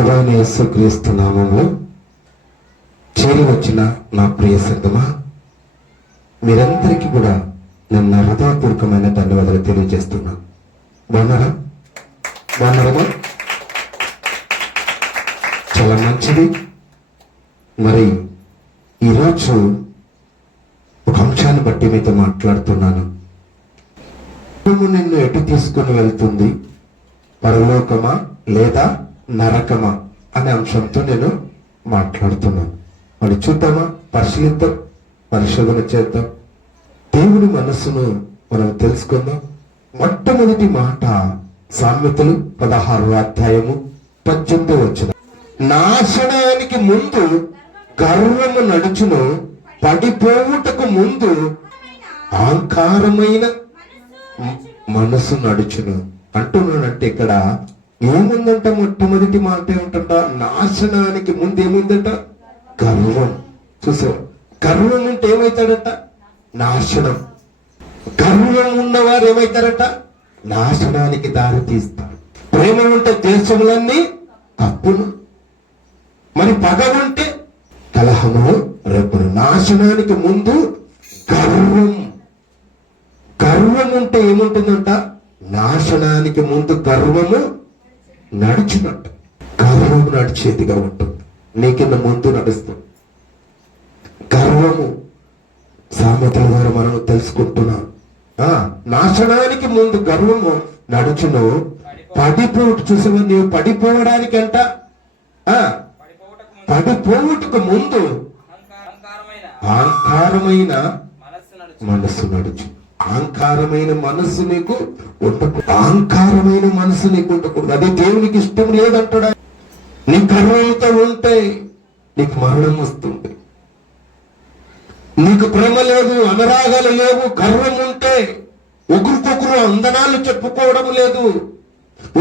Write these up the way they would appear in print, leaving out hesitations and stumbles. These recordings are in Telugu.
ప్రభువైన యేసుక్రీస్తు నామములో చేరి వచ్చిన నా ప్రియ సంగమా, మీరందరికీ కూడా నేను హృదయపూర్వకమైన ధన్యవాదాలు తెలియజేస్తున్నాను. బాగున్నారమ్మా? చాలా మంచిది. మరి ఈరోజు ఒక అంశాన్ని బట్టి మీతో మాట్లాడుతున్నాను. నిన్ను ఎటు తీసుకుని వెళ్తుంది, పరలోకమా లేదా నరకమా అనే అంశంతో నేను మాట్లాడుతున్నాను. మరి చూద్దామా, పరిశీలిద్దాం, పరిశోధన చేద్దాం, దేవుని మనస్సును మనం తెలుసుకుందాం. మొట్టమొదటి మాట సామెతలు 16వ అధ్యాయము 18వ వచనం. నాశనానికి ముందు గర్వము నడుచును, పడిపోవుటకు ముందు అహంకారమైన మనసు నడుచును అంటున్నాడంటే ఇక్కడ ఏముందంట? మొట్టమొదటి మాట ఏమిటంట? నాశనానికి ముందు ఏముందట? గర్వం. చూసావు, గర్వం ఉంటే ఏమవుతాడట? నాశనం. గర్వం ఉన్నవారు ఏమవుతారట? నాశనానికి దారి తీస్తారు. ప్రేమ ఉంటే దేశములన్నీ తప్పును, మరి పగ ఉంటే కలహము రేపును. నాశనానికి ముందు గర్వం. గర్వం ఉంటే ఏముంటుందంట? నాశనానికి ముందు గర్వము నడిచినట్టు. గర్వము నడిచేదిగా ఉంటుంది, నీ కింద ముందు నడుస్తుంది గర్వము. సామెతల ద్వారా మనం తెలుసుకుంటున్నాం. నాశనానికి ముందు గర్వము నడుచును, పడిపోవుట. చూసావా, నీవు పడిపోవడానికంట, పడిపోవుటకు ముందు అహంకారమైన మనస్సు నడుచు. అహంకారమైన మనస్సు నీకు ఉండకూడదు. అహంకారమైన మనస్సు నీకు ఉండకూడదు. అది దేవునికి ఇష్టం లేదంటాడా. నీ గర్వంతో ఉంటే నీకు మరణం వస్తుంది. నీకు ప్రేమ లేదు, అనురాగాలు లేవు. గర్వం ఉంటే ఒకరికొకరు అందనాలు చెప్పుకోవడం లేదు,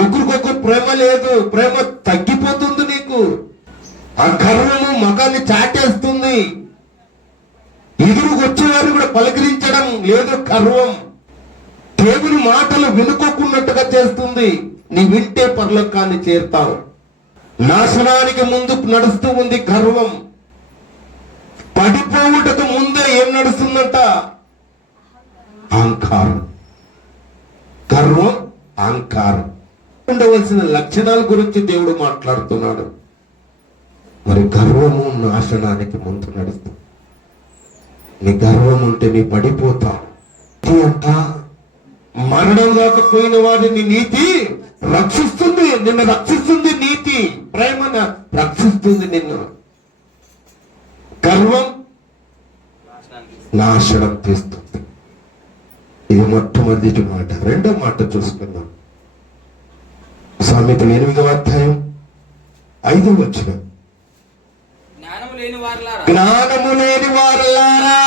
ఒకరికొకరు ప్రేమ లేదు, ప్రేమ తగ్గిపోతుంది నీకు. ఆ గర్వము మగాన్ని చాటేస్తుంది. ఎదురుకు వచ్చేవారు కూడా పలకరించడం లేదు. గర్వం దేవుని మాటలు వినుకోకున్నట్టుగా చేస్తుంది. నీ వింటే పరలోకాన్ని చేరుతావు. నాశనానికి ముందు నడుస్తూ ఉంది గర్వం. పడిపోవుటకు ముందే ఏం నడుస్తుందంట? అహంకారం. గర్వం, అహంకారం. ఉండవలసిన లక్షణాల గురించి దేవుడు మాట్లాడుతున్నాడు. మరి గర్వము నాశనానికి ముందు నడుస్తుంది. నీ గర్వం ఉంటే నీ పడిపోతావు. అంట మరణం కాకపోయిన వాడిని నీతి రక్షిస్తుంది. నిన్ను రక్షిస్తుంది నీతి. ప్రేమ రక్షిస్తుంది నిన్ను. గర్వం నాశనం తీస్తుంది. ఇది మొట్టమొదటి మాట. రెండో మాట చూసుకుందాం. సామెతలు 8వ అధ్యాయం 5వ వచనం. జ్ఞానము లేని వారలారా,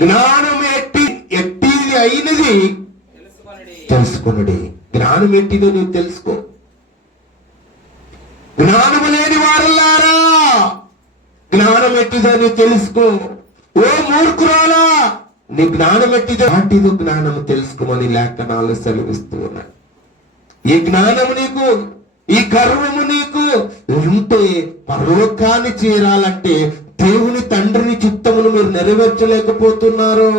జ్ఞానం ఎట్టిది అయినది తెలుసుకొనుడి. జ్ఞానం ఎట్టిదో నువ్వు తెలుసుకో. జ్ఞానము లేని వారలారా, జ్ఞానం ఎట్టిదో నువ్వు తెలుసుకో. ఓ మూర్ఖురాలా, నీ జ్ఞానం ఎట్టిదో జ్ఞానము తెలుసుకోమని లేఖనాలు సెలవిస్తూ ఉన్నాయి. ఈ జ్ఞానము నీకు, ఈ గర్వము నీకు ఉంటే పరలోకాన్ని చేరాలంటే దేవుని తండ్రిని చిత్తమును మీరు నెరవేర్చలేకపోతున్నారు.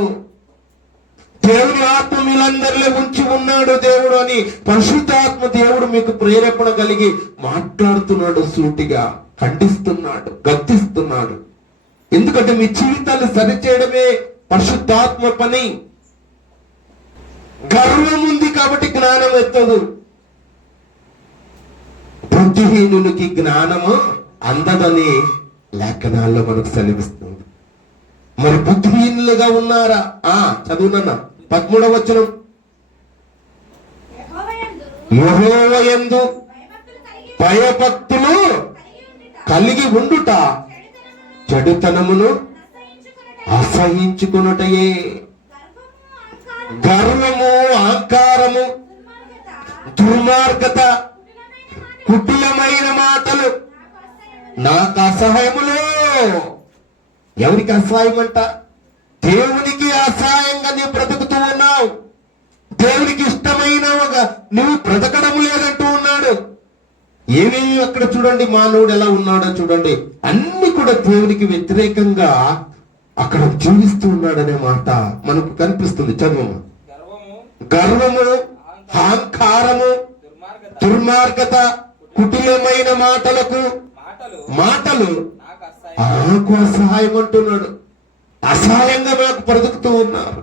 దేవుని ఆత్మ మీలందరిలో ఉంచి ఉన్నాడు దేవుడు అని పరిశుద్ధాత్మ దేవుడు మీకు ప్రేరేపణ కలిగి మాట్లాడుతున్నాడు. సూటిగా ఖండిస్తున్నాడు, గద్దిస్తున్నాడు. ఎందుకంటే మీ జీవితాన్ని సరిచేయడమే పరిశుద్ధాత్మ పని. గర్వం ఉంది కాబట్టి జ్ఞానం ఎత్తదు. బుద్ధిహీనునికి జ్ఞానము అందదని లేఖనాల్లో మనకు సెలవిస్తుంది. మరి బుద్ధిహీనులుగా ఉన్నారా? చదువునన్నా 13వ వచనం. యెహోవా యందు భయభక్తులు కలిగి ఉండుట చెడుతనమును అసహించుకునుటయే. గర్వము, అహంకారము, దుర్మార్గత, కుటిలమైన మాటలు నాకు అసహాయములో. ఎవరికి అసహాయం అంట? దేవునికి అసహాయంగా నీవు బ్రతుకుతూ ఉన్నావు. దేవునికి ఇష్టమైన నువ్వు బ్రతకడం లేదంటూ ఉన్నాడు. ఏమేమి అక్కడ చూడండి, మానవుడు ఎలా ఉన్నాడో చూడండి. అన్ని కూడా దేవునికి వ్యతిరేకంగా అక్కడ జీవిస్తూ ఉన్నాడనే మాట మనకు కనిపిస్తుంది. చదువు. గర్వము, అహంకారము, దుర్మార్గత, కుటిలమైన మాటలు నాకు అసహాయం అంటున్నాడు. అసహాయంగా నాకు బ్రతుకుతూ ఉన్నారు.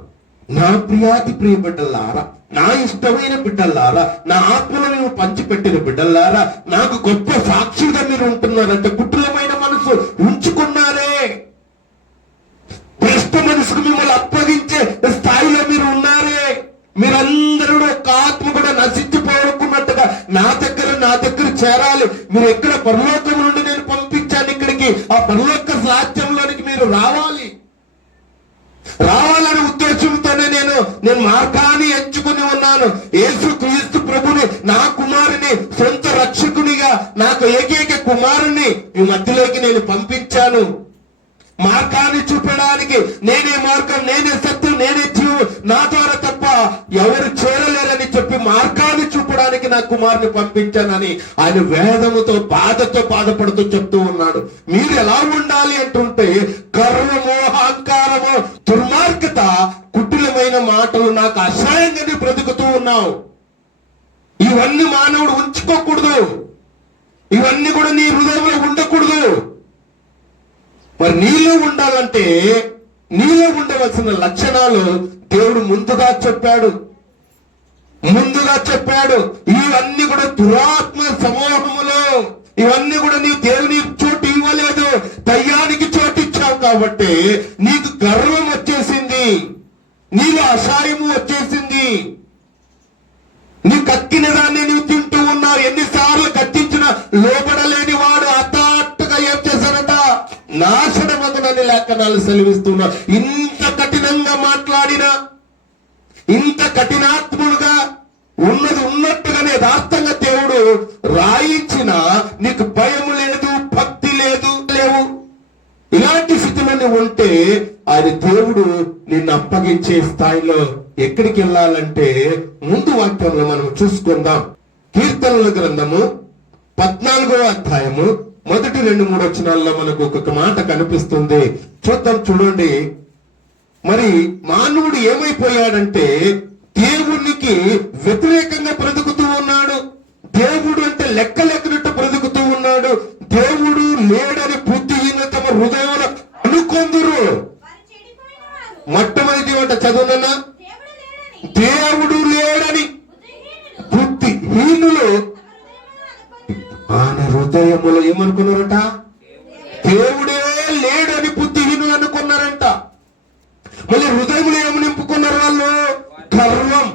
నా ప్రియాతి ప్రియ బిడ్డలారా, నా ఇష్టమైన బిడ్డలారా, నా ఆత్మను మేము పంచిపెట్టిన బిడ్డలారా, నాకు గొప్ప సాక్షిగా మీరు ఉంటున్నారంటే కుటిలమైన మనసు ఉంచుకున్నారే. భ్రష్ట మనసుకు మిమ్మల్ని అప్పగించే స్థాయిలో మీరు ఉన్నారే. మీరందరూ ఒక ఆత్మ కూడా నశించిపోకున్నట్టుగా నా దగ్గర చేరాలి. మీరు ఎక్కడ పరలోకం నుండి నేను పంపించాను ఇక్కడికి, ఆ పరలోక రాజ్యంలోనికి మీరు రావాలనే ఉద్దేశంతోనే నేను మార్గాన్ని ఎంచుకుని ఉన్నాను. యేసు క్రీస్తు ప్రభుని, నా కుమారుని సొంత రక్షకునిగా, నాకు ఏకైక కుమారుని ఈ మధ్యలోకి నేను పంపించాను. మార్గాన్ని చూపడానికి నేనే మార్గం, నేనే సత్యం, నేనే జీవం, నా ద్వారా తప్ప ఎవరు చేరలేరని చెప్పి మార్గాన్ని చూపడానికి నా కుమారుని పంపించానని ఆయన వేదముతో బాధతో బాధపడుతూ చెప్తూ ఉన్నాడు. మీరు ఎలా ఉండాలి అంటుంటే గర్వము, అహంకారము, దుర్మార్గత, కుటిలమైన మాటలు నాకు అసహ్యంగా బ్రతుకుతూ ఉన్నావు. ఇవన్నీ మానవుడు ఉంచుకోకూడదు. ఇవన్నీ కూడా నీ హృదయంలో ఉండకూడదు. మరి నీలో ఉండాలంటే నీలో ఉండవలసిన లక్షణాలు దేవుడు ముందుగా చెప్పాడు. ఇవన్నీ కూడా దురాత్మ సమూహములో, ఇవన్నీ కూడా నీవు దేవుని చోటు ఇవ్వలేదు, దయ్యానికి చోటు ఇచ్చావు. కాబట్టి నీకు గర్వం వచ్చేసింది, నీలో అసహాయము వచ్చేసింది. నీ కక్కిన దాన్ని నీవు తింటూ ఉన్నావు. ఎన్నిసార్లు కట్టించినా లోబడలేని వాడు హఠాత్తుగా ఏం చేశారట, నాశనమగునని లేఖనాలు సెలవిస్తున్నా. ఇంత కఠినంగా మాట్లాడినా, ఇంత కఠినాత్ముడుగా ఉన్నట్టుగానే యథార్థంగా దేవుడు రాయించిన నీకు భయం లేదు, భక్తి లేవు. ఇలాంటి స్థితిలో ఉంటే ఆయన దేవుడు నిన్ను అప్పగించే స్థాయిలో ఎక్కడికి వెళ్ళాలంటే ముందు వాక్యంలో మనం చూసుకుందాం. కీర్తనల గ్రంథము 14వ అధ్యాయము మొదటి 2-3 వచనాల్లో మనకు ఒక మాట కనిపిస్తుంది. చూడండి. మరి మానవుడు ఏమైపోయాడంటే దేవునికి వ్యతిరేకంగా బ్రతుకుతూ ఉన్నాడు. దేవుడు అంటే లెక్కలెక్కనట్టు బ్రతుకుతూ ఉన్నాడు. దేవుడు లేడని బుద్ధిహీన తమ హృదయంలో అనుకొందురు. మొట్టమొదటి మాట చదువునన్నా, దేవుడు లేడని బుద్ధిహీనులు ఆయన హృదయములో ఏమనుకున్నారట, దేవుడే లేడని బుద్ధిహీనులు అనుకున్నారంట. మళ్ళీ హృదయములు ఏమి నింపుకున్నారు వాళ్ళు? గర్వం,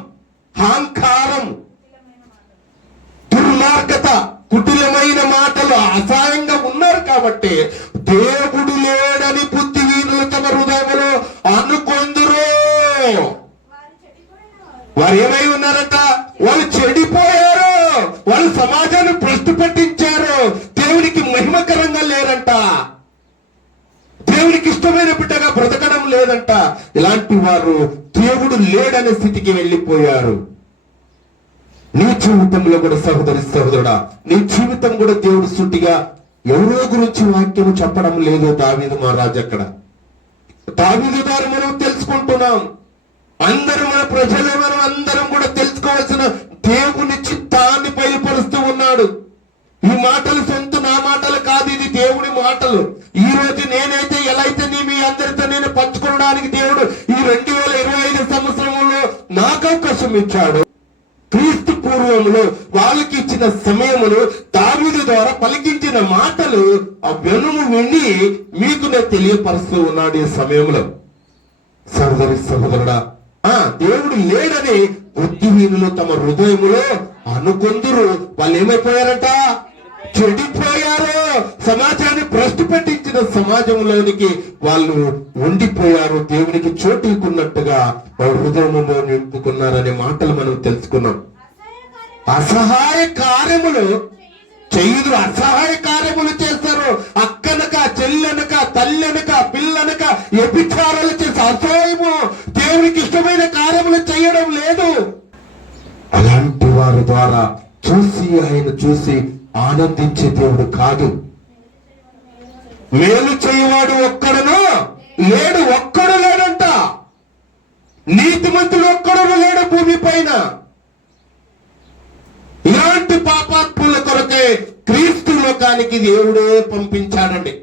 అహంకారం, దుర్మార్గత, కుటిలమైన మాటలు, అసహాయంగా ఉన్నారు. కాబట్టి దేవుడు లేడని బుద్ధిహీనులు తమ హృదయములో అనుకొందురు. వారు ఏమై ఉన్నారట? వాళ్ళు చెడిపోయారు. వాళ్ళు సమాజాన్ని భ్రష్టు పట్టించారు. దేవునికి మహిమకరంగా లేరంట. దేవునికి ఇష్టమైన బిడ్డగా బ్రతకడం లేదంట. ఇలాంటి వారు దేవుడు లేడనే స్థితికి వెళ్ళిపోయారు. నీ జీవితంలో కూడా సహోదరుడా, నీ జీవితం కూడా దేవుడు సూటిగా ఎవరో గురించి వాక్యము చెప్పడం లేదు. దావీదు మహారాజు అక్కడ, దావీదు ద్వారా మనం తెలుసుకుంటున్నాం. అందరూ మన ప్రజలు, మనం అందరం కూడా తెలుసుకోవాల్సిన దేవుని చిత్తాన్ని బయలుపరుస్తూ ఉన్నాడు. ఈ మాటలు సొంత నా మాటలు కాదు, ఇది దేవుని మాటలు. ఈ రోజు నేనైతే ఎలా అయితే మీ అందరితో నేను పంచుకోవడానికి దేవుడు ఈ 2025 సంవత్సరంలో నాకు అవకాశం ఇచ్చాడు. క్రీస్తు పూర్వములో వాళ్ళకి ఇచ్చిన సమయములు, దావీదు ద్వారా పలికించిన మాటలు ఆ వెనుము విని మీకు నేను తెలియపరుస్తూ ఉన్నాడు. ఈ సమయంలో సహోదరుడా, దేవుడు లేడని బుద్ధిహీనులు తమ హృదయములో అనుకొందురు. వాళ్ళు ఏమైపోయారట? చెడిపోయారు. సమాజాన్ని భ్రష్టు పట్టించిన సమాజంలోనికి వాళ్ళు ఉండిపోయారు. దేవునికి చోటుకున్నట్టుగా వాళ్ళ హృదయంలో నింపుకున్నారనే మాటలు మనం తెలుసుకున్నాం. అసహాయ కార్యములు చెయ్యుదు, అసహాయ కార్యములు చేస్తారు. అక్కనక, చెల్లెనక, తల్లెనక, పిల్లనక వ్యభిచారాలు చేసే అసహాయము, దేవునికి ఇష్టమైన కార్యములు చేయడం లేదు. అలాంటి వారి ద్వారా ఆయన చూసి ఆయన ఆనందించే దేవుడు కాదు. మేలు చేయవాడు ఒక్కడును లేడు, ఒక్కడు లేడంట. నీతిమంతుడు ఒక్కడు లేడు భూమి పైన. ఇలాంటి పాపాత్ముల కొరకే క్రీస్తు లోకానికి దేవుడే పంపించాడండి.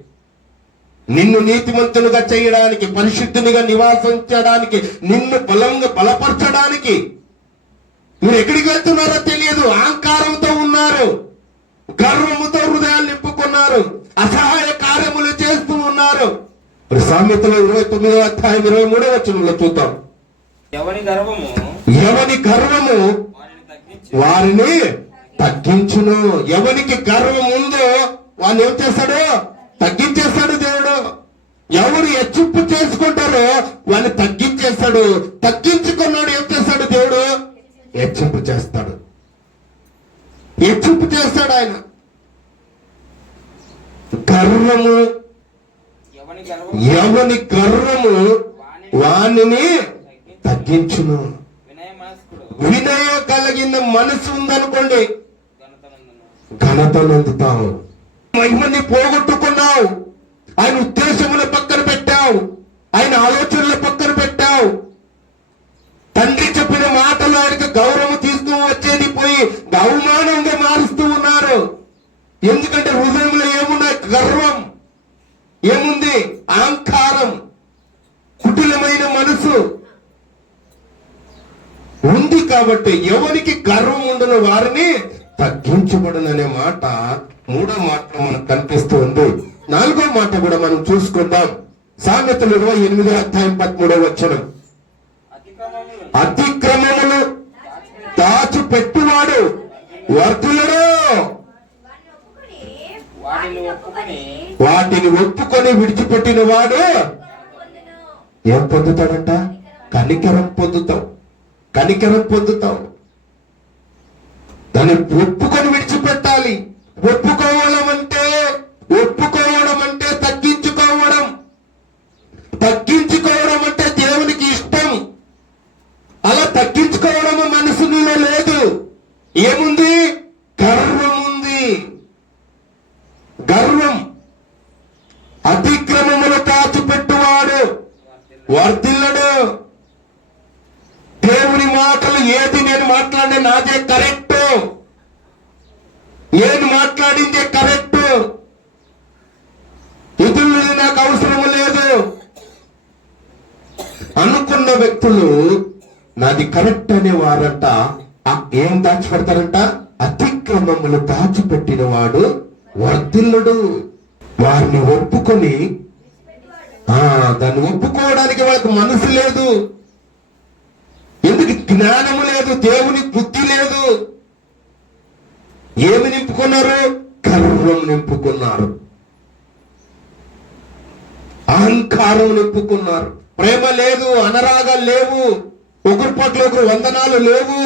నిన్ను నీతిమంతులుగా చేయడానికి, పరిశుద్ధునిగా నివాసించడానికి, నిన్ను బలపరచడానికి. మీరు ఎక్కడికి వెళ్తున్నారో తెలియదు. అహంకారంతో ఉన్నారు, గర్వముతో హృదయాలు నింపుకున్నారు, అసహాయ కార్యములు చేస్తూ ఉన్నారు. సామెతలో 29వ అధ్యాయం 23వ వచనంలో చూద్దాం. ఎవని గర్వము వారిని తగ్గించును. ఎవరికి గర్వం ఉందో వాళ్ళు ఏం చేస్తాడు? తగ్గించేస్తాడు దేవుడు. ఎవరు హెచ్చింపు చేసుకుంటారో వాళ్ళని తగ్గించేస్తాడు. తగ్గించుకున్నాడు ఏం చేస్తాడు దేవుడు? హెచ్చింపు చేస్తాడు. హెచ్చింపు చేస్తాడు ఆయన. గర్వము, ఎవని గర్వము వానిని తగ్గించును. వినయ కలిగిన మనసు ఉందనుకోండి, ఘనత నొందుతావు. మహిమని పోగొట్టుకున్నావు. ఆయన ఉద్దేశములు పక్కన పెట్టావు, ఆయన ఆలోచనలు పక్కన పెట్టావు. తండ్రి చెప్పిన మాటలు ఆయనకు గౌరవం తీస్తూ వచ్చేది పోయి అవమానంగా మారుస్తూ ఉన్నారు. ఎందుకంటే హృదయంలో ఏమున్నాయి? గర్వం ఏముంది? అహంకారం, కుటిలమైన మనసు ఉంది. కాబట్టి ఎవరికి గర్వం ఉండని వారిని తగ్గించబడుననే మాట 3వ మాటలో మనకు కనిపిస్తూ ఉంది. 4వ మాట కూడా మనం చూసుకుందాం. సామెతలు 28వ అధ్యాయం 13వ వచనం. అతిక్రమములు దాచిపెట్టువాడు వర్ధులడు, వాటిని ఒప్పుకొని విడిచిపెట్టిన వాడు ఏం పొందుతాడంట? కనికరం పొందుతావు. కనికరం పొందుతావు. దాన్ని ఒప్పుకొని విడిచిపెట్టాలి. ఒప్పుకోవడం అంటే తగ్గించుకోవడం. తగ్గించుకోవడం అంటే దేవునికి ఇష్టం. అలా తగ్గించుకోవడం మనసు నీలో లేదు. ఏముంది? గర్వం ఉంది. గర్వం. అతిక్రమములు దాచిపెట్టువాడు వర్ధిల్లడు. దేవుని మాటలు ఏది నేను మాట్లాడే నాదే కరెక్ట్, ఏది మాట్లాడిందే కరెక్ట్, ఇతరులది నాకు అవసరం లేదు అనుకున్న వ్యక్తులు నాది కరెక్ట్ అనే వారంట ఏం దాచిపెడతారంట? అతిక్రమములు దాచిపెట్టిన వాడు వర్ధిల్లుడు. వారిని ఒప్పుకొని, దాన్ని ఒప్పుకోవడానికి వాళ్ళకి మనసు లేదు. ఎందుకు? జ్ఞానము లేదు, దేవుని బుద్ధి లేదు. ఏమి నింపుకున్నారు? గర్వం నింపుకున్నారు, అహంకారం నింపుకున్నారు. ప్రేమ లేదు, అనురాగాలు లేవు, ఒకరి పట్ల ఒకరు వందనాలు లేవు.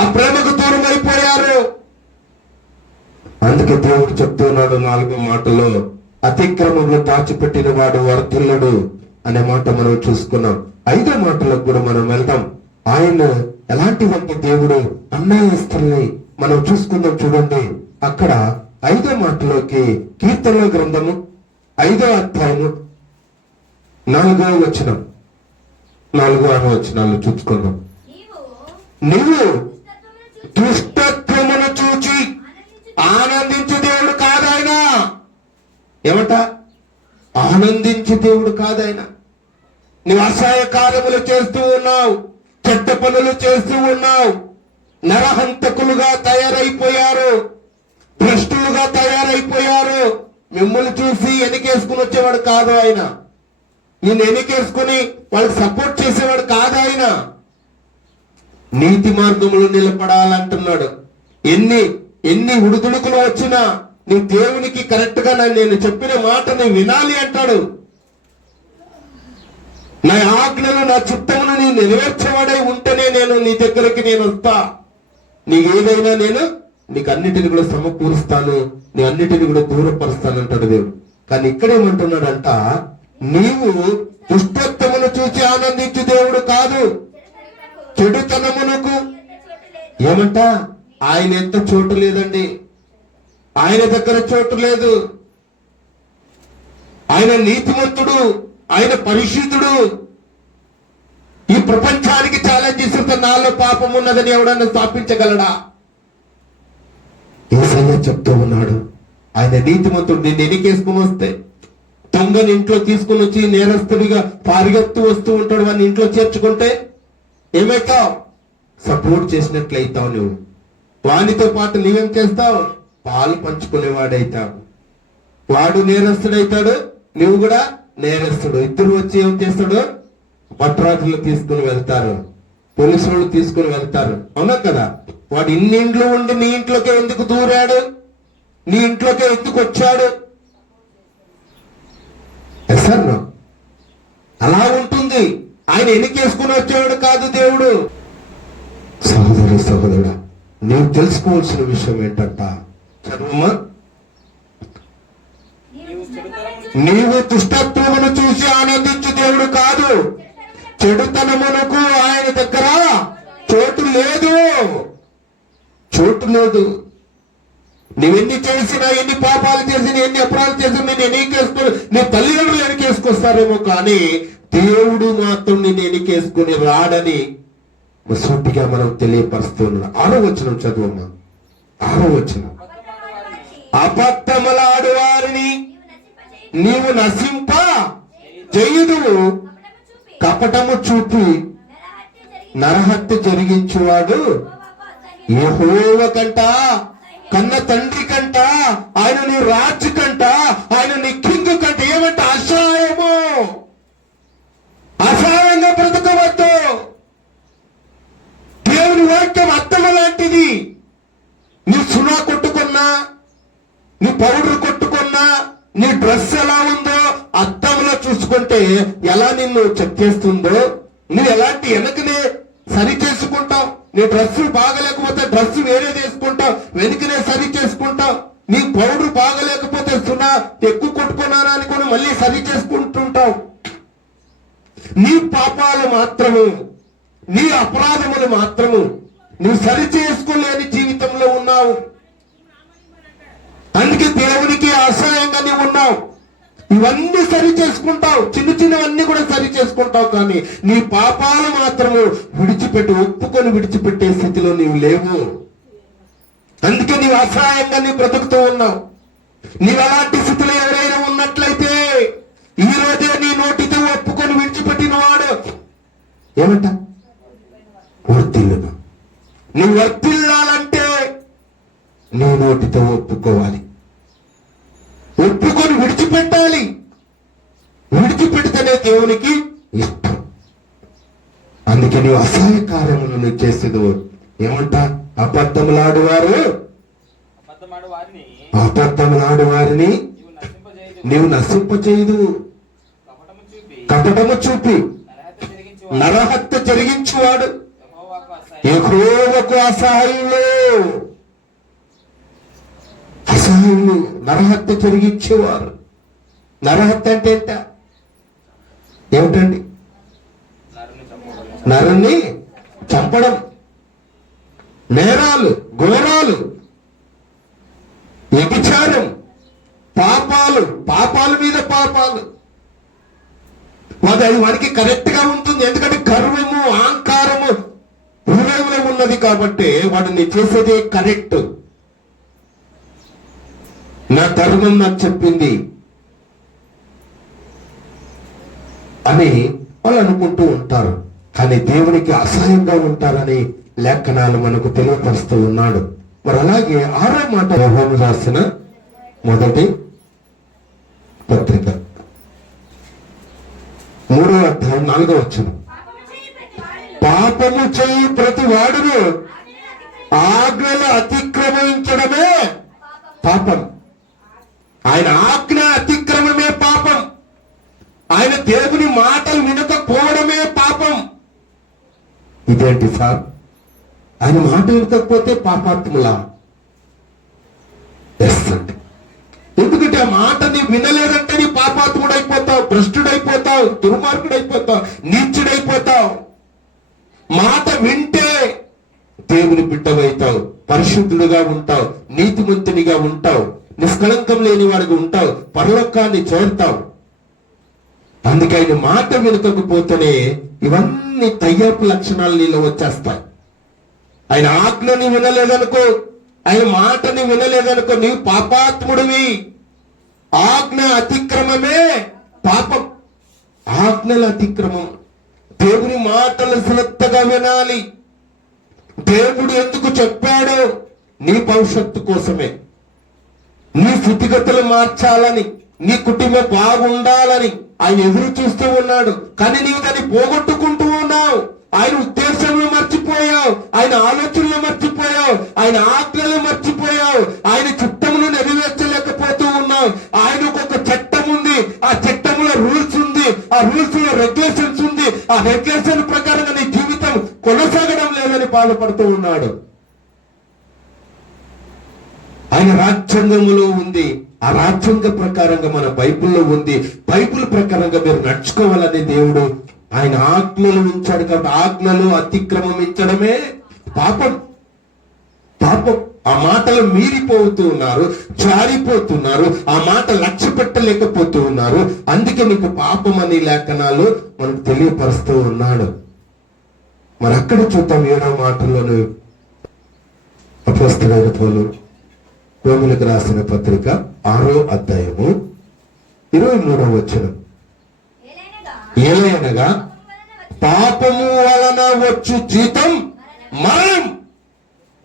ఆ ప్రేమకు దూరం అయిపోయారు. అందుకే దేవుడు చెప్తున్నాడు 4వ మాటలో, అతిక్రమంలో దాచిపెట్టిన వాడు వర్ధిల్లడు అనే మాట మనం చూసుకున్నాం. 5వ మాటలకు కూడా మనం వెళ్దాం. ఆయన ఎలాంటి వంటి దేవుడు? అన్యాయస్తుల్ని మనం చూసుకుందాం. చూడండి అక్కడ 5వ మాటలోకి, కీర్తనల గ్రంథము 5వ అధ్యాయము 4వ వచనం, 4, 6 వచనాలు చూసుకుందాం. నీవు దుష్టత్వమును చూచి ఆనందించే దేవుడు కాదాయన. ఏమంట? ఆనందించే దేవుడు కాదాయన. నువ్వు అసహాయ కార్యములు చేస్తూ ఉన్నావు, చెడ్డ పనులు చేస్తూ ఉన్నావు, నరహంతకులుగా తయారైపోయారు, భ్రష్టులుగా తయారైపోయారు. మిమ్మల్ని చూసి ఎన్నికేసుకుని వచ్చేవాడు కాదు ఆయన. నిన్ను ఎన్నికేసుకుని వాళ్ళకి సపోర్ట్ చేసేవాడు కాదు ఆయన. నీతి మార్గములు నిలబడాలంటున్నాడు. ఎన్ని ఉడుదుడుకులు వచ్చినా నీ దేవునికి కరెక్ట్ గా నేను చెప్పిన మాటని వినాలి అంటాడు. నా ఆజ్ఞలు, నా చిత్తమును నీ నెరవేర్చేవాడై ఉంటేనే నేను నీ దగ్గరికి నేను వస్తా. నీకేదైనా నేను నీకు అన్నిటిని కూడా సమకూరుస్తాను, నీ అన్నిటిని కూడా దూరపరుస్తాను అంటాడు దేవుడు. కానీ ఇక్కడేమంటున్నాడంట, నీవు దుష్టత్వమును చూసి ఆనందించు దేవుడు కాదు, చెడుతనమునకు ఏమంట ఆయన ఎంత చోటు లేదండి. ఆయన దగ్గర చోటు లేదు. ఆయన నీతిమంతుడు, ఆయన పరిశుద్ధుడు. ఈ ప్రపంచానికి ఛాలెంజ్ ఇస్తున్న నాలో పాపం ఉన్నదని ఎవడన్నా స్థాపించగలడా? యేసయ్య చెప్తూ ఉన్నాడు, ఆయన నీతిమంతుడు. నిన్ను ఎన్నికేసుకుని వస్తే దొంగని ఇంట్లో తీసుకుని వచ్చి నేరస్తుడిగా పారిగెత్తు వస్తూ ఉంటాడు. వాడిని ఇంట్లో చేర్చుకుంటే ఏమైతావు? సపోర్ట్ చేసినట్లయితావు. నువ్వు వానితో పాటు నీవేం చేస్తావు? పాలు పంచుకునేవాడైతావు. వాడు నేరస్తుడైతాడు, నువ్వు కూడా నేరస్తుడు. ఇద్దరు వచ్చి ఏం చేస్తాడు? పట్టరాజులు తీసుకుని వెళ్తారు, పోలీసులు తీసుకుని వెళ్తారు. అవునా కదా? వాడు ఇన్ని ఇంట్లో ఉండి నీ ఇంట్లోకే ఎందుకు దూరాడు? నీ ఇంట్లోకే ఎందుకు వచ్చాడు? ఎస్ఆర్నో? అలా ఉంటుంది. ఆయన ఎన్నికేసుకుని వచ్చేవాడు కాదు దేవుడు. సహోదరు సహోదరుడా, నీవు తెలుసుకోవాల్సిన విషయం ఏంటంట? చదువుమా. నీవు దుష్టత్వమును చూసి ఆనందించు దేవుడు కాదు. చెడుతనమునకు ఆయన దగ్గర చోటు లేదు. చోటు లేదు. నువ్వెన్ని చేసినా, ఎన్ని పాపాలు చేసినా, ఎన్ని అపరాధాలు చేసినా నేను ఎన్నికేసుకుని, నీ తల్లిదండ్రులు ఎన్నికేసుకొస్తారేమో కానీ దేవుడు మాత్రం నేను ఎన్నికేసుకుని రాడని సూటిగా మనం తెలియపరుస్తున్నాం. 6వ వచనం చదువమ్మా. 6వ వచనం. అబద్ధములాడు వారిని నీవు నశింప చేయుదువు, కపటము చూపి నరహత్య జరిగించువాడు యెహోవా కంట, కన్న తండ్రి కంట, ఆయన నీ రాజు కంట, ఆయన నీ కింగ్ కంట ఏమంట? అసహాయము. అసహాయంగా బ్రతకవద్దు. దేవుని వాక్యం అద్దం లాంటిది. నీ సునా కొట్టుకున్నా, నీ పౌడర్ కొట్టుకున్నా, నీ డ్రెస్ ఎలా ఉందో అద్దంలో చూసుకుంటే ఎలా నిన్ను చెక్ చేస్తుందో, నువ్వు ఎలాంటి వెనకనే సరి చేసుకుంటావు. నీ డ్రెస్ బాగలేకపోతే డ్రెస్ వేరే తీసుకుంటావు, వెనుకనే సరి చేసుకుంటావు. నీ పౌడర్ బాగలేకపోతే సున్నా ఎక్కువ కొట్టుకున్నానా అనుకుని మళ్ళీ సరి చేసుకుంటుంటావు. నీ పాపాలు మాత్రము, నీ అపరాధములు మాత్రము నువ్వు సరి చేసుకోలేని జీవితంలో ఉన్నావు. అందుకే దేవునికి అసహాయంగా నీవు ఉన్నావు. ఇవన్నీ సరి చేసుకుంటావు, చిన్న చిన్నవన్నీ కూడా సరి చేసుకుంటావు, కానీ నీ పాపాలు మాత్రము విడిచిపెట్టి, ఒప్పుకొని విడిచిపెట్టే స్థితిలో నీవు లేవు. అందుకే నీవు అసహాయంగా నీ బ్రతుకుతూ ఉన్నావు. నీవు అలాంటి స్థితిలో ఎవరైనా ఉన్నట్లయితే ఈ రోజే నీ నోటితో ఒప్పుకొని విడిచిపెట్టిన వాడు ఏమంట? వర్తిల్లును. నువ్వు వర్తిల్లాలంటే నీ నోటితో ఒప్పుకోవాలి, ఒప్పుకొని విడిచిపెట్టాలి. విడిచిపెడితేనే దేవునికి ఇష్టం. అందుకే నీవు అసహాయ కార్యములు నువ్వు చేసేది ఏమంట? అబద్ధములాడు వారిని నీవు నశింపచేయదు, కపటము చూపి నరహత్య జరిగించువాడు యెహోవాకు అసహాయులు. అసహాయులు నరహత్య జరిగించేవారు. నరహత్య అంటే ఏంట? ఏమిటండి? నరుని చంపడం, నేరాలు, ఘోరాలు, వ్యభిచారం, పాపాలు, పాపాల మీద పాపాలు. అది వాడికి కరెక్ట్ గా ఉంటుంది. ఎందుకంటే గర్వము, అహంకారము హృదయంలో ఉన్నది కాబట్టి వాడిని చేసేదే కరెక్ట్. నా ధర్మం నాకు చెప్పింది అని వాళ్ళు అనుకుంటూ ఉంటారు, కానీ దేవునికి అసహాయంగా ఉంటారని లేఖనాలు మనకు తెలియపరుస్తూ ఉన్నాడు. మరి అలాగే 6వ మాట యోహాను రాసిన మొదటి పత్రిక 3వ అధ్యాయం 4వ వచనం. పాపము చేయి ప్రతి వాడును ఆజ్ఞలు అతిక్రమించడమే పాపం. ఆయన ఆజ్ఞ అతిక్రమమే పాపం. ఆయన దేవుని మాటలు వినకపోవడమే పాపం. ఇదేంటి సార్? ఆయన మాట వినకపోతే పాపాత్ములా? ఎస్ అండి. ఎందుకంటే ఆ మాటని వినలేదంటే నీ పాపాత్ముడైపోతావు, భ్రష్టుడైపోతావు, దుర్మార్గుడైపోతావు, నీచుడైపోతావు. మాట వింటే దేవుని బిడ్డవైతావు, పరిశుద్ధుడుగా ఉంటావు, నీతిమంతునిగా ఉంటావు, నిష్కళంకం లేని వాడిగా ఉంటావు, పరలోకాన్ని చేరుతావు. అందుకే ఆయన మాట వినకపోతేనే ఇవన్నీ తయ్యపు లక్షణాలు నీలో వచ్చేస్తాయి. ఆయన ఆజ్ఞని వినలేదనుకో, ఆయన మాటని వినలేదనుకో, నీవు పాపాత్ముడివి. ఆజ్ఞ అతిక్రమమే పాపం. ఆజ్ఞల అతిక్రమం. దేవుని మాటలు శ్రద్ధగా వినాలి. దేవుడు ఎందుకు చెప్పాడో నీ భవిష్యత్తు కోసమే, నీ స్థితిగతులు మార్చాలని, నీ కుటుంబం బాగుండాలని ఆయన ఎదురు చూస్తూ ఉన్నాడు. కానీ నీవు దాన్ని పోగొట్టుకుంటూ ఉన్నావు. ఆయన ఉద్దేశంలో మర్చిపోయావు, ఆయన ఆలోచనలు మర్చిపోయావు, ఆయన ఆజ్ఞలు మర్చిపోయావు, ఆయన చిత్తమును నెరవేర్చలేకపోతూ ఉన్నావు. ఆయనకు ఒక చట్టం ఉంది, ఆ చట్టంలో రూల్స్ ఉంది, ఆ రూల్స్ లో రెగ్యులేషన్స్ ఉంది. ఆ రెగ్యులేషన్ ప్రకారంగా నీ జీవితం కొనసాగడం లేదని బాధపడుతూ ఉన్నాడు. ఆయన రాజ్యాంగంలో ఉంది, ఆ రాజ్యాంగ ప్రకారంగా మన బైబిల్లో ఉంది. బైబిల్ ప్రకారంగా మీరు నడుచుకోవాలని దేవుడు ఆయన ఆజ్ఞలు ఉంచాడు. కాబట్టి ఆజ్ఞలు అతిక్రమించడమే పాపం. పాపం. ఆ మాటలు మీరిపోతూ ఉన్నారు, జారిపోతున్నారు, ఆ మాట లక్ష్య పెట్టలేకపోతూ ఉన్నారు. అందుకే మీకు పాపం అనే లేఖనాలు మనకు తెలియపరుస్తూ ఉన్నాడు. మరి అక్కడ చూద్దాం 7వ మాటల్లోను అపోస్తలుడైన పౌలు రోమీయులకు రాసిన పత్రిక 6వ అధ్యాయము 23వ వచనం. ఏలయనగా పాపము వలన వచ్చు జీతం మరణం.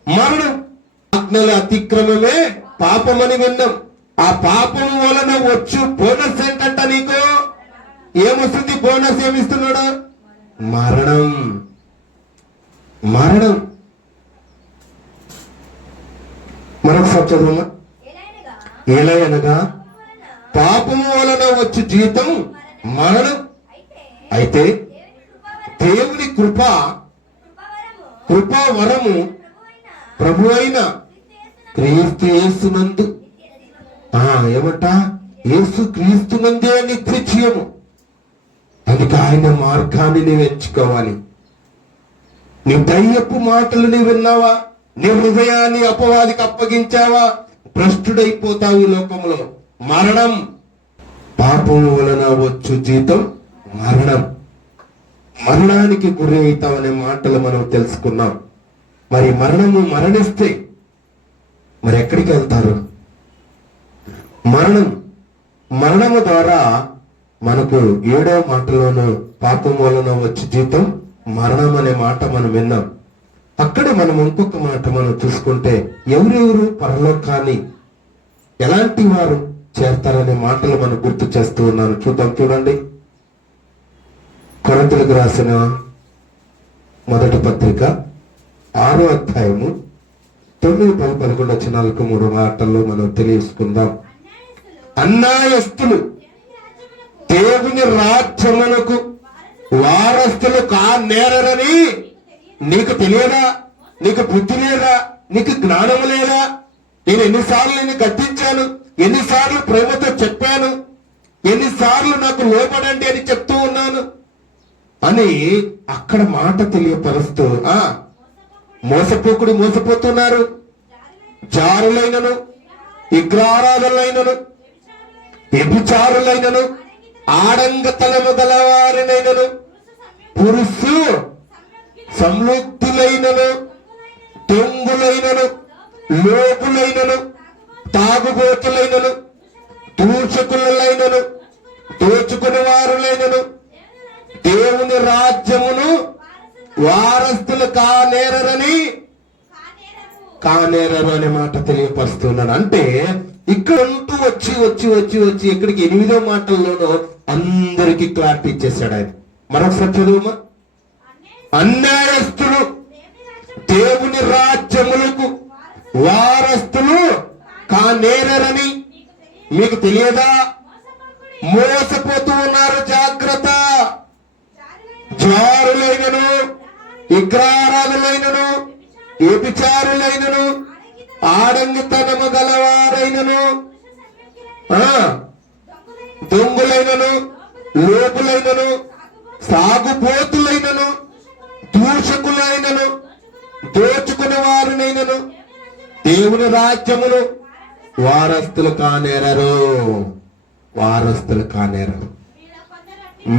మరణం. ఆజ్ఞల అతిక్రమమే పాపమని విన్నాం. ఆ పాపము వలన వచ్చు బోనస్ ఏంటంట నీకు? ఏమొస్తుంది? బోనస్ ఏమిస్తున్నాడు? మరణం. మరణం. మరొకసారి చదువుమా. ఏలయనగా పాపము వలన వచ్చు జీతం మరణం. అయితే దేవుని కృపా వరము ప్రభు అయిన క్రీస్తు యేసునందు ఏమంట? యేసు క్రీస్తునందే నిత్యజీవము. అందుకే ఆయన మార్గాన్ని నీవు ఎంచుకోవాలి. నీ దయ్యపు మాటలు నీవు విన్నావా? నీ హృదయాన్ని అపవాదికి అప్పగించావా? భ్రష్టుడైపోతావు ఈ లోకంలో. మరణం. పాపం వలన వచ్చు జీతం మరణం. మరణానికి గురి అవుతామనే మాటలు మనం తెలుసుకున్నాం. మరి మరణిస్తే మరి ఎక్కడికి వెళ్తారు? మరణము ద్వారా మనకు 7వ మాటలోను పాపం వలన వచ్చే జీతం మరణం అనే మాట మనం విన్నాం. అక్కడే మనం ఇంకొక మాట మనం చూసుకుంటే ఎవరెవరు పరలోకాన్ని ఎలాంటి వారు చేస్తారనే మాటలు మనం గుర్తు చేస్తూ ఉన్నాను. చూడండి. కొరింథీయులకు రాసిన మొదటి పత్రిక 6వ అధ్యాయము 9, 10, 11 వచనాలకు 3 మాటల్లో మనం తెలియసుకుందాం. అన్యాయస్తులు దేవుని రాజ్యమునకు వారస్తులు కానేరని నీకు తెలియదా? నీకు బుద్ధి లేదా? నీకు జ్ఞానం లేదా? నేను ఎన్నిసార్లు నిన్ను గద్దించాను, ఎన్నిసార్లు ప్రేమతో చెప్పాను, ఎన్నిసార్లు నాకు లోబడండి అని చెప్తూ ఉన్నాను అని అక్కడ మాట తెలియపరుస్తూ మోసపోతున్నారు. జారులైనను, విగ్రహారాధులైనను, వ్యభిచారులైనను, ఆడంగతనము గలవారినైనను, పురుషు సంలుప్తులైనను, దొంగులైనను, లోకులైనను, తాగుబోతులైనను, దూషకులైనను, దోచుకుని వారులైనను దేవుని రాజ్యమును వారస్తులు కానేరరు అనే మాట తెలియపరుస్తున్నాను. అంటే ఇక్కడ ఉంటూ వచ్చి ఇక్కడికి 8వ మాటల్లోనూ అందరికి క్లారిటీ ఇచ్చేసాడు ఆయన. మరొకసారి చదువుమా. అన్యాయస్తులు దేవుని రాజ్యములకు వారస్తులు కానేరని మీకు తెలియదా? మోసపోతూ ఉన్నారు. జాగ్రత్త. జారులైనను, విగ్రహారాధులైనను, వ్యభిచారులైనను, ఆడంగితనము గలవారైనను, దొంగులైనను, లోపులైనను, సాగుబోతులైనను, దూషకులైనను, దోచుకునే వారినైనను, దేవుని రాజ్యమును వారస్తులు కానేరరు. వారస్తులు కానేరరు.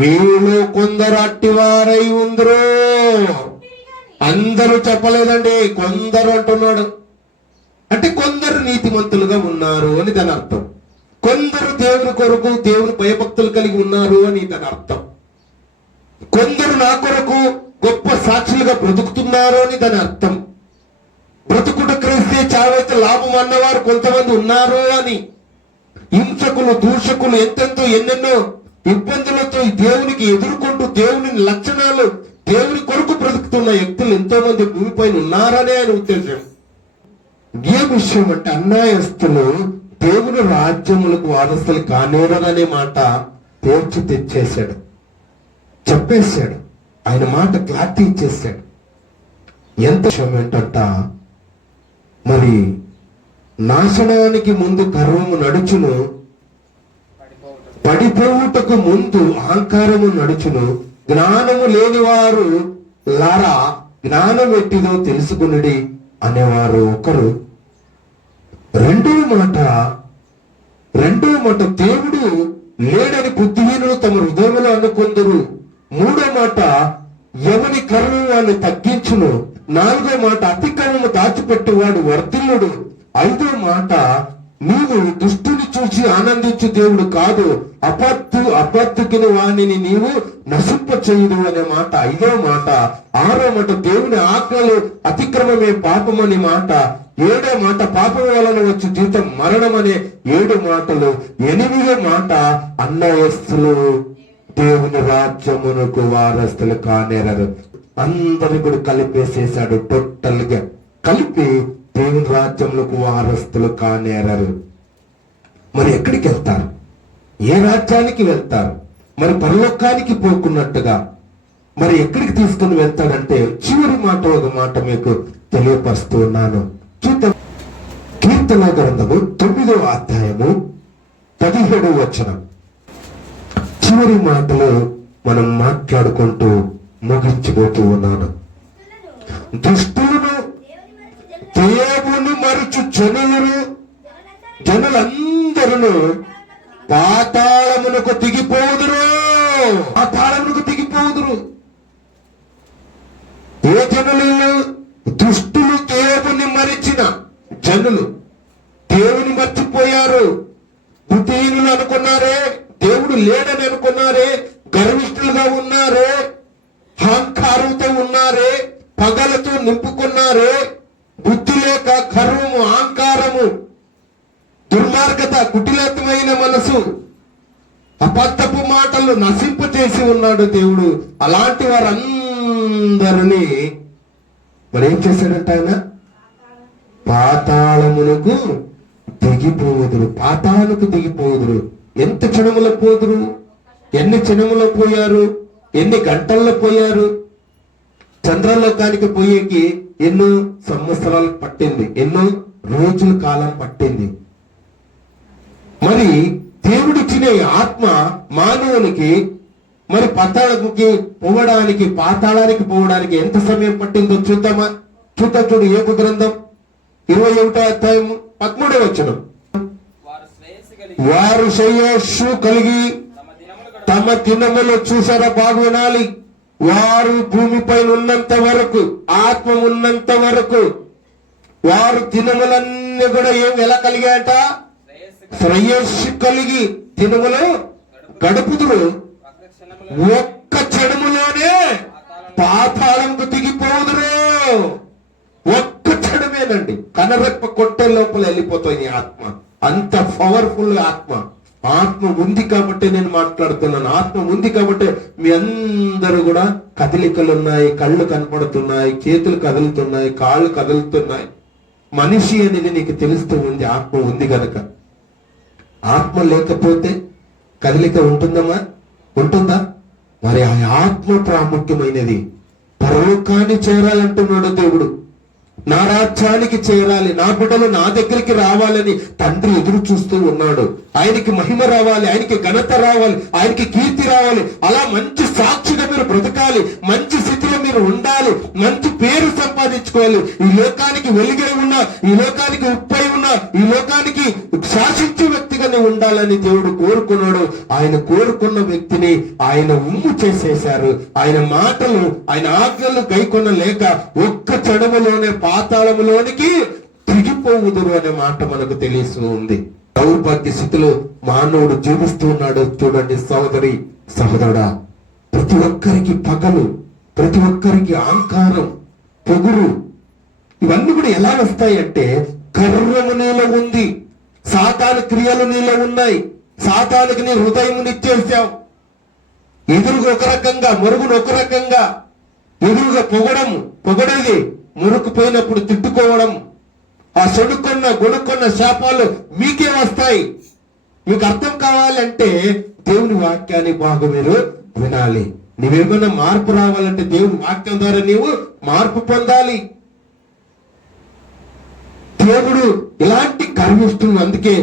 మీలో కొందరు అట్టివారై ఉందరు. అందరూ చెప్పలేదండి, కొందరు అంటున్నాడు. అంటే కొందరు నీతిమంతులుగా ఉన్నారు అని దాని అర్థం. కొందరు దేవుని కొరకు దేవుని భయభక్తులు కలిగి ఉన్నారు అని దాని అర్థం. కొందరు నా కొరకు గొప్ప సాక్షులుగా బ్రతుకుతున్నారు అని దాని అర్థం. బ్రతుకుట క్రీస్తే చావైతే లాభం అన్నవారు కొంతమంది ఉన్నారు అని. హింసకులు, దూషకులు, ఎంతెంతో ఎన్నెన్నో ఇబ్బందులతో దేవునికి ఎదుర్కొంటూ దేవుని లక్షణాలు దేవుని కొరకు బ్రతుకుతున్న వ్యక్తులు ఎంతో మంది భూమిపైన ఉన్నారనే ఆయన ఉద్దేశం. ఏ విషయం అంటే అన్యాయస్తులు దేవుని రాజ్యములకు వారసులు కానేరనే మాట తేల్చి తెచ్చేశాడు, చెప్పేశాడు. ఆయన మాట క్లారిటీ ఇచ్చేశాడు. ఎంత విషయం ఏంటంట, మరి నాశనానికి ముందు గర్వము నడుచును, పడిపోవుటకు ముందు అహంకారము నడుచును. జ్ఞానము లేని వారు లారా జ్ఞానం ఎట్టిదో తెలుసుకునుడి అనేవారు ఒకరు. రెండవ మాట దేవుడు లేడని బుద్ధిహీనులు తమ హృదయంలో అనుకొందరు. మూడో మాట ఎవని కర్మం వాళ్ళు తగ్గించును. నాలుగో మాట అతిక్రమము దాచిపెట్టువాడు వర్ధిల్లుడు. ఐదో మాట నీవు దుష్టుని చూసి ఆనందించు దేవుడు కాదు, అబద్ధుకిన వాణిని నీవు నశింప చేయుదు అనే మాట ఐదో మాట. ఆరో మాట దేవుని ఆజ్ఞలు అతిక్రమమే పాపం అనే మాట. ఏడో మాట పాపం వలన వచ్చి జీతం మరణం అనే 7 మాటలు. 8వ మాట అన్యాయస్తులు దేవుని రాజ్యమునకు వారసులు కానేరరు. అందరి కూడా కలిపేసేసాడు. టోటల్ గా కలిపి దేవుని రాజ్యములకు వారసులు కానేరరు. మరి ఎక్కడికి వెళ్తారు? ఏ రాజ్యానికి వెళ్తారు? మరి పరలోకానికి పోకున్నట్టుగా మరి ఎక్కడికి తీసుకుని వెళ్తాడంటే చివరి మాట ఒక మాట మీకు తెలియపరుస్తూ ఉన్నాను. చూద్దాం. కీర్తన గ్రంథము 9వ అధ్యాయము 17వ వచనం. చివరి మాటలు మనం మాట్లాడుకుంటూ ముగించిపోతూ ఉన్నాను. దుష్టులను దేవుని మరుచు జనులందరూ పాతాళమునకు దిగిపోదురు. పాతాళమునకు దిగిపోదురు. ఏ జనులు? దుష్టులు, దేవుని మరిచిన జనులు. దేవుని మర్చిపోయారు. బుద్ధిహీనులు అనుకున్నారే, దేవుడు లేడని అనుకున్నారే, గర్విష్ఠులుగా ఉన్నారే, అహంకారంతో ఉన్నారే, పగలతో నింపుకున్నారే, బుద్ధి లేక గర్వము, అహంకారము, దుర్మార్గత, కుటిలత్వమైన మనసు, అబద్ధపు మాటలు నశింప చేసి ఉన్నాడు దేవుడు. అలాంటి వారందరినీ మరి ఏం చేశాడంట ఆయన? పాతాళమునకు దిగిపోదురు. పాతాళముకు దిగిపోదురు. ఎంత క్షణములో పోదురు? ఎన్ని క్షణములో పోయారు? ఎన్ని గంటల్లో పోయారు? చంద్రలోకానికి పోయేకి ఎన్నో సంవత్సరాలు పట్టింది, ఎన్నో రోజుల కాలం పట్టింది. మరి దేవుడిచ్చిన ఆత్మ మానవునికి మరి పాతాళానికి పోవడానికి ఎంత సమయం పట్టిందో చూద్దామా? చూద్దాం. చూడు యోబు గ్రంథం 21వ అధ్యాయం 13వ వచనం. వారు శ్రేయస్సు కలిగి తమ దినములో, చూసారా, బాగు వినాలి, వారు భూమిపై ఉన్నంత వరకు, ఆత్మ ఉన్నంత వరకు వారు దినములన్నీ కూడా ఎలా కలిగాయట? శ్రేయస్సు కలిగి దినములో గడుపుదురు. ఒక్క క్షణములోనే పాతాళంకు దిగిపోదురు. ఒక్క క్షణమేనండి, కనరెప్ప కొట్టే లోపల వెళ్ళిపోతుంది ఆత్మ. అంత పవర్ఫుల్ ఆత్మ ఉంది కాబట్టి నేను మాట్లాడుతున్నాను. ఆత్మ ఉంది కాబట్టి మీ అందరూ కూడా కదలికలు ఉన్నాయి, కళ్ళు కనపడుతున్నాయి, చేతులు కదులుతున్నాయి, కాళ్ళు కదులుతున్నాయి. మనిషి అనేది నీకు తెలుస్తూ ఉంది, ఆత్మ ఉంది కనుక. ఆత్మ లేకపోతే కదలిక ఉంటుందా? మరి ఆ ఆత్మ ప్రాముఖ్యమైనది. పరలోకాన్ని చేరాలంటున్నాడు దేవుడు. నా రాజ్యానికి చేరాలి, నా బిడ్డలు నా దగ్గరికి రావాలని తండ్రి ఎదురు చూస్తూ ఉన్నాడు. ఆయనకి మహిమ రావాలి, ఆయనకి ఘనత రావాలి, ఆయనకి కీర్తి రావాలి. అలా మంచి సాక్షిగా మీరు బ్రతకాలి, మంచి స్థితిలో మీరు ఉండాలి, మంచి పేరు సంపాదించుకోవాలి. ఈ లోకానికి వెలుగై ఉన్నా, ఈ లోకానికి ఉప్పై ఉన్నా, ఈ లోకానికి శాసించే వ్యక్తిగా నువ్వు ఉండాలని దేవుడు కోరుకున్నాడు. ఆయన కోరుకున్న వ్యక్తిని ఆయన ఉమ్ము చేసేశారు. ఆయన మాటలు, ఆయన ఆజ్ఞలు గైకొనలేక ఒక్క చడవలోనే పాతాళములోనికి దిగిపోవుదురు అనే మాట మనకు తెలుస్తూ ఉంది. దౌర్భాగ్య స్థితిలో మానవుడు జీవిస్తూ ఉన్నాడు. చూడండి సహోదరి సహోదరుడా, ప్రతి ఒక్కరికి పగలు, ప్రతి ఒక్కరికి అహంకారం, పొగురు, ఇవన్నీ కూడా ఎలా వస్తాయంటే గర్వము నీలో ఉంది, సాతాను క్రియలు నీలో ఉన్నాయి. సాతానికి నీ హృదయం ఇచ్చేసావు. ఎదురుగా ఒక రకంగా, మరుగును ఒక రకంగా, ఎదురుగా పొగడేది, మురుకుపోయినప్పుడు తిట్టుకోవడం, ఆ గొడుక్కున్న శాపాలు మీకే వస్తాయి. మీకు అర్థం కావాలంటే దేవుని వాక్యాన్ని బాగా మీరు వినాలి. నీవేమన్నా మార్పు రావాలంటే దేవుని వాక్యం ద్వారా నీవు మార్పు పొందాలి. దేవుడు ఇలాంటి గర్విష్ఠులు, అందుకే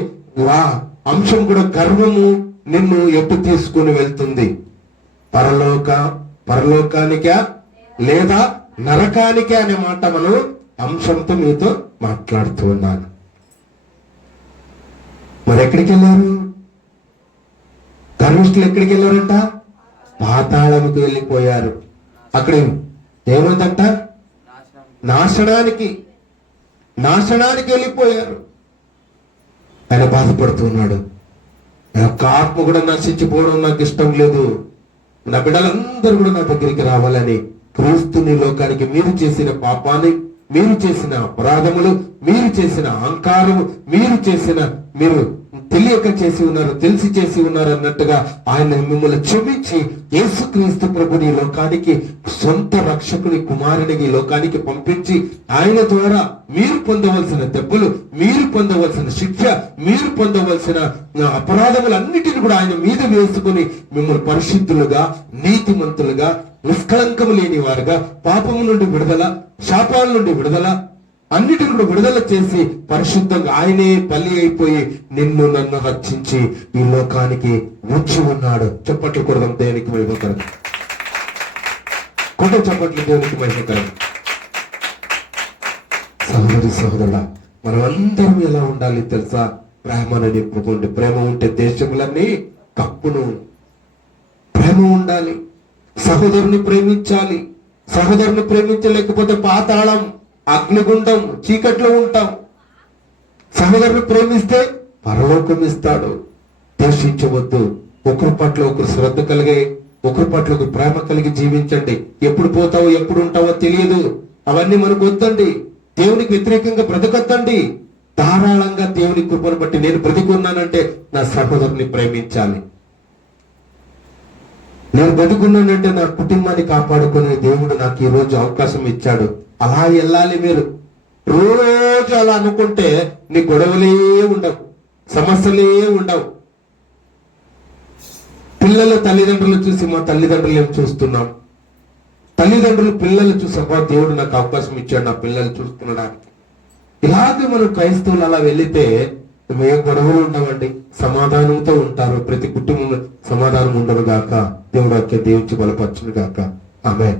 అంశం కూడా గర్వము నిన్ను ఎటు తీసుకుని వెళ్తుంది, పరలోకానికా లేదా నరకానికే అనే మాట మనం అంశంతో మీతో మాట్లాడుతూ ఉన్నాను. మరి ఎక్కడికి వెళ్ళారు గర్విష్ఠులు? ఎక్కడికి వెళ్ళారంట? పాతాళముకు వెళ్ళిపోయారు. అక్కడ ఏముందంట? నాశనానికి వెళ్ళిపోయారు. ఆయన బాధపడుతున్నాడు. నా యొక్క ఆత్మ కూడా నశించిపోవడం నాకు ఇష్టం లేదు, నా బిడ్డలందరూ కూడా నా దగ్గరికి రావాలని. క్రీస్తుని లోకానికి మీరు చేసిన పాపాన్ని, మీరు చేసిన అపరాధములు, మీరు చేసిన అహంకారము, మీరు తెలియక చేసి ఉన్నారు, తెలిసి చేసి ఉన్నారు అన్నట్టుగా ఆయన మిమ్మల్ని క్షమించి యేసుక్రీస్తు ప్రభుని లోకానికి సొంత రక్షకుని కుమారునికి లోకానికి పంపించి ఆయన ద్వారా మీరు పొందవలసిన దెబ్బలు, మీరు పొందవలసిన శిక్ష, మీరు పొందవలసిన అపరాధములన్నిటిని కూడా ఆయన మీద వేసుకుని మిమ్మల్ని పరిశుద్ధులుగా, నీతిమంతులుగా, నిష్కళంకము లేని వారుగా, పాపము నుండి విడుదల, శాపాల నుండి విడుదల, అన్నిటిని కూడా విడుదల చేసి పరిశుద్ధంగా ఆయనే బలి అయిపోయి నిన్ను నన్ను రక్షించి ఈ లోకానికి వచ్చి ఉన్నాడు. చప్పట్లు కొడదాం దేవునికి మహిమకరం. కొట్ట చప్పట్లు దేవునికి మహిమకరం. సహోదరి సహోదరుడా, మనం అందరం ఎలా ఉండాలి తెలుసా? ప్రేమను నింపుకోండి. ప్రేమ ఉంటే దేశములన్నీ కప్పును. ప్రేమ ఉండాలి. సహోదరుని ప్రేమించాలి. సహోదరుని ప్రేమించలేకపోతే పాతాళం, అగ్నిగుండం, చీకట్లో ఉంటాం. సహోదరుని ప్రేమిస్తే పరలోకం ఇస్తాడు. ద్వేషించవద్దు. ఒకరి పట్ల ఒకరు శ్రద్ధ కలిగి, ఒకరి పట్ల ఒక ప్రేమ కలిగి జీవించండి. ఎప్పుడు పోతావో ఎప్పుడు ఉంటావో తెలియదు. అవన్నీ మనకు వద్దండి. దేవునికి వ్యతిరేకంగా బ్రతకొద్దండి. ధారాళంగా దేవుని కృపను బట్టి నేను బ్రతికున్నానంటే నా సహోదరుని ప్రేమించాలి. నేను బతుకున్నానంటే నా కుటుంబాన్ని కాపాడుకునే దేవుడు నాకు ఈ రోజు అవకాశం ఇచ్చాడు. అలా వెళ్ళాలి. మీరు రోజు అలా అనుకుంటే నీ గొడవలే ఉండవు, సమస్యలే ఉండవు. పిల్లలు తల్లిదండ్రులు చూసి మా తల్లిదండ్రులు ఏం చూస్తున్నాం, తల్లిదండ్రులు పిల్లలు చూసావా, దేవుడు నాకు అవకాశం ఇచ్చాడు నా పిల్లలు చూసుకునడానికి. ఇలాగే మనం క్రైస్తవులు అలా వెళితే ఏ గొడవలు ఉండవండి, సమాధానంతో ఉంటారు. ప్రతి కుటుంబంలో సమాధానం ఉండదు గాక. దేవుడు దీవించి బలపరచును గాక. ఆమేన్.